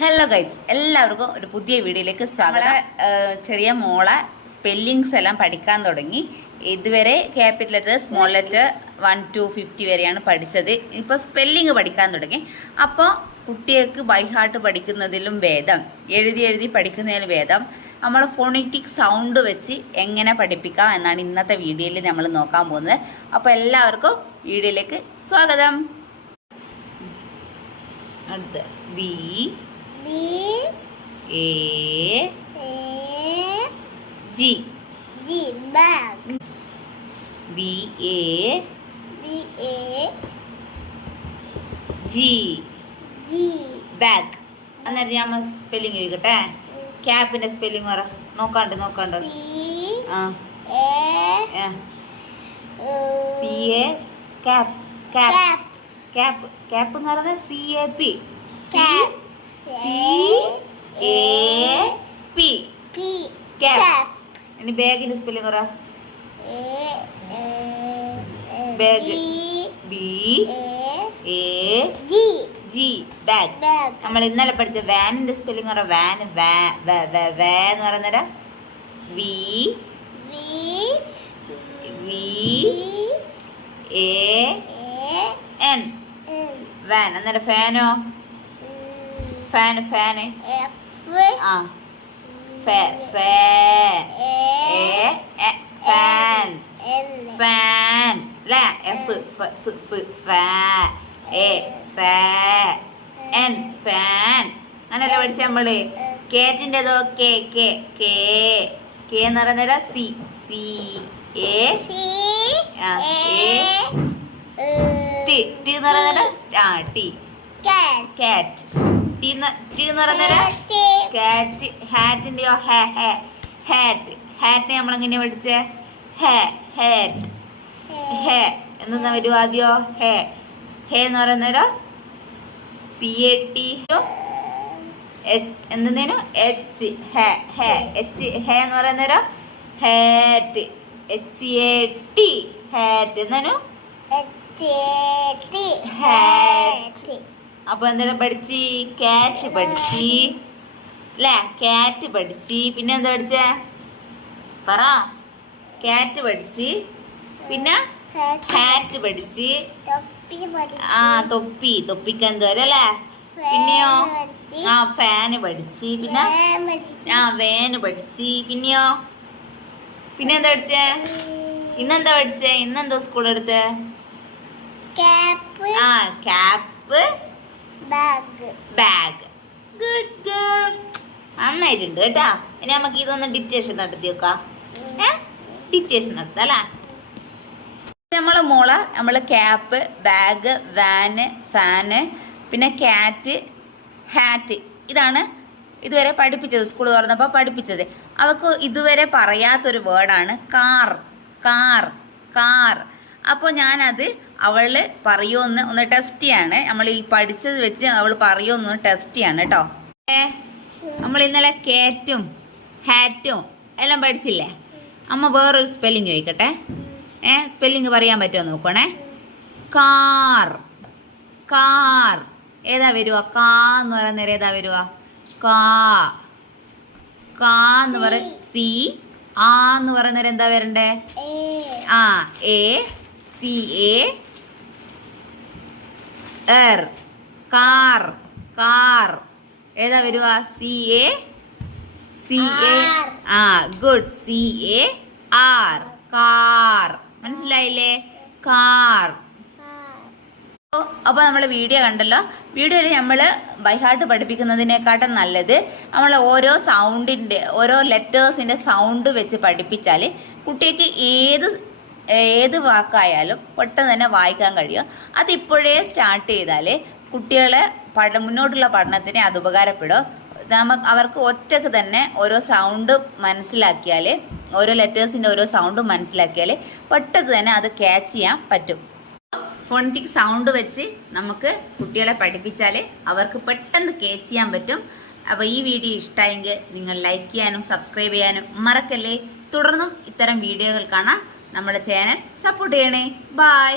Hello guys, എല്ലാവർക്കും ഒരു പുതിയ വീഡിയോയിലേക്ക് സ്വാഗതം. ചെറിയ മോളെ സ്പെല്ലിങ്സ് എല്ലാം പഠിക്കാൻ തുടങ്ങി. ഇതുവരെ capital letter, small letter 1 to 50 വരെയാണ് പഠിച്ചത്. ഇപ്പോൾ സ്പെല്ലിങ് പഠിക്കാൻ തുടങ്ങി. അപ്പോൾ കുട്ടികൾക്ക് ബൈ ഹാർട്ട് പഠിക്കുന്നതിലും ഭേദം, എഴുതി പഠിക്കുന്നതിലും ഭേദം നമ്മൾ ഫോണിറ്റിക് സൗണ്ട് വെച്ച് എങ്ങനെ പഠിപ്പിക്കാം എന്നാണ് ഇന്നത്തെ വീഡിയോയിൽ നമ്മൾ നോക്കാൻ പോകുന്നത്. അപ്പോൾ എല്ലാവർക്കും വീഡിയോയിലേക്ക് സ്വാഗതം. അടുത്ത് B A G bag. B A G bag. അന്നേരം ഞാൻ സ്പെല്ലിങ് ചോദിക്കട്ടെ. ക്യാപ്പിന്റെ സ്പെല്ലിങ് പറ. നോക്കാണ്ട് ആ C A cap cap cap cap എന്ന് പറയുന്നത് CAP. ഇനി ബാഗിന്റെ സ്പെല്ലിംഗ് പറ. Bag BAG bag. നമ്മൾ ഇന്നലെ പഠിച്ച വാനിന്റെ സ്പെല്ലിംഗ് പറ. വാൻ എന്ന് പറയുന്നേരം VAN വാൻ. അന്നേരം ഫാനോ? ഫാന് ഫാൻ ഫാൻ അല്ലേ? ഫാൻ അങ്ങനല്ല പഠിച്ച നമ്മള്. കേറ്റിൻ്റെതോ കെ കെ കെ കെ എന്ന് പറയുന്നേരം C T എന്ന് പറയുന്നേരം T കാറ്റ്. ടി എന്ന് പറയുന്നേരം കാറ്റ്. ഹാറ്റിൻ്റെയോ ഹാറ്റ്. ഹാറ്റിനെ നമ്മളെങ്ങനെയാ പഠിച്ചേ? ഹാറ്റ് എന്താ വരുമോ ആദ്യോ? ഹേ എന്ന് പറയുന്നേരം CAT എന്തെന്നേനു H എന്ന് പറയുന്നേരം ഹാറ്റ്. HAT ഹാറ്റ് എന്നേനു ഹാറ്റ്. അപ്പൊ എന്തെങ്കിലും പഠിച്ച്? കാറ്റ് പഠിച്ച് അല്ലേ? കാറ്റ് പഠിച്ച്. പിന്നെ എന്താ പഠിച്ചേ പറ? കാറ്റ് പഠിച്ച്. പിന്നെ ഹാറ്റ് പഠിച്ച്. തൊപ്പിക്ക് എന്താ അല്ലേ? പിന്നെയോ ഫാന് പഠിച്ച്. പിന്നെ വേന് പഠിച്ച്. പിന്നെയോ പിന്നെ എന്താ പഠിച്ചേ? ഇന്നെന്താ പഠിച്ചേ? ഇന്നെന്താ സ്കൂൾ എടുത്തേ? Cap bag. ഗുഡ് ഗേൾ, നന്നായിട്ടുണ്ട് കേട്ടാ. ഇനി നമുക്ക് ഇതൊന്ന് ഡിക്റ്റേഷൻ നടത്തി വെക്കാം. ഡിക്റ്റേഷൻ നടത്താം അല്ലേ? നമ്മള് ക്യാപ്പ്, ബാഗ്, വാന്, ഫാന്, പിന്നെ കാറ്റ്, ഹാറ്റ്. ഇതാണ് ഇതുവരെ പഠിപ്പിച്ചത്. സ്കൂൾ തുറന്നപ്പോൾ പഠിപ്പിച്ചത്. അവർക്ക് ഇതുവരെ പറയാത്തൊരു വേർഡാണ് കാർ. അപ്പോൾ ഞാനത് അവൾ പറയുമെന്ന് ഒന്ന് ടെസ്റ്റ് ചെയ്യാണ്. നമ്മൾ ഈ പഠിച്ചത് വെച്ച് അവൾ പറയുമെന്ന് ടെസ്റ്റ് ചെയ്യാണ് കേട്ടോ. നമ്മൾ ഇന്നലെ കേറ്റും ഹാറ്റും എല്ലാം പഠിച്ചില്ലേ? അമ്മ വേറൊരു സ്പെല്ലിങ് ചോദിക്കട്ടെ. സ്പെല്ലിങ് പറയാൻ പറ്റുമോ നോക്കണേ. കാർ ഏതാ വരുക? കാ എന്ന് പറയുന്നേരം ഏതാ വരുക? കാ എന്ന് പറ. C എന്ന് പറയുന്നേരം എന്താ വരണ്ടേ? CA കാർ ഏതാ വരുക? CA good. CAR car. മനസ്സിലായില്ലേ? കാർ. അപ്പോൾ നമ്മൾ വീഡിയോ കണ്ടല്ലോ. വീഡിയോയിൽ നമ്മൾ ബൈഹാർട്ട് പഠിപ്പിക്കുന്നതിനെക്കാട്ടും നല്ലത് നമ്മൾ ഓരോ ലെറ്റേഴ്സിൻ്റെ സൗണ്ട് വെച്ച് പഠിപ്പിച്ചാൽ കുട്ടിക്ക് ഏത് വാക്കായാലും പെട്ടെന്ന് തന്നെ വായിക്കാൻ കഴിയും. അതിപ്പോഴേ സ്റ്റാർട്ട് ചെയ്താൽ കുട്ടികളെ മുന്നോട്ടുള്ള പഠനത്തിന് അത് ഉപകാരപ്പെടും. അവർക്ക് ഒറ്റക്ക് തന്നെ ഓരോ സൗണ്ട് മനസ്സിലാക്കിയാൽ, ഓരോ ലെറ്റേഴ്സിൻ്റെ ഓരോ സൗണ്ട് മനസ്സിലാക്കിയാൽ പെട്ടെന്ന് തന്നെ അത് ക്യാച്ച് ചെയ്യാൻ പറ്റും. ഫോണിറ്റിക് സൗണ്ട് വെച്ച് നമുക്ക് കുട്ടികളെ പഠിപ്പിച്ചാൽ അവർക്ക് പെട്ടെന്ന് ക്യാച്ച് ചെയ്യാൻ പറ്റും. അപ്പോൾ ഈ വീഡിയോ ഇഷ്ടമായെങ്കിൽ നിങ്ങൾ ലൈക്ക് ചെയ്യാനും സബ്സ്ക്രൈബ് ചെയ്യാനും മറക്കല്ലേ. തുടർന്നും ഇത്തരം വീഡിയോകൾ കാണാൻ നമ്മുടെ ചാനൽ സപ്പോർട്ട് ചെയ്യണേ. ബൈ.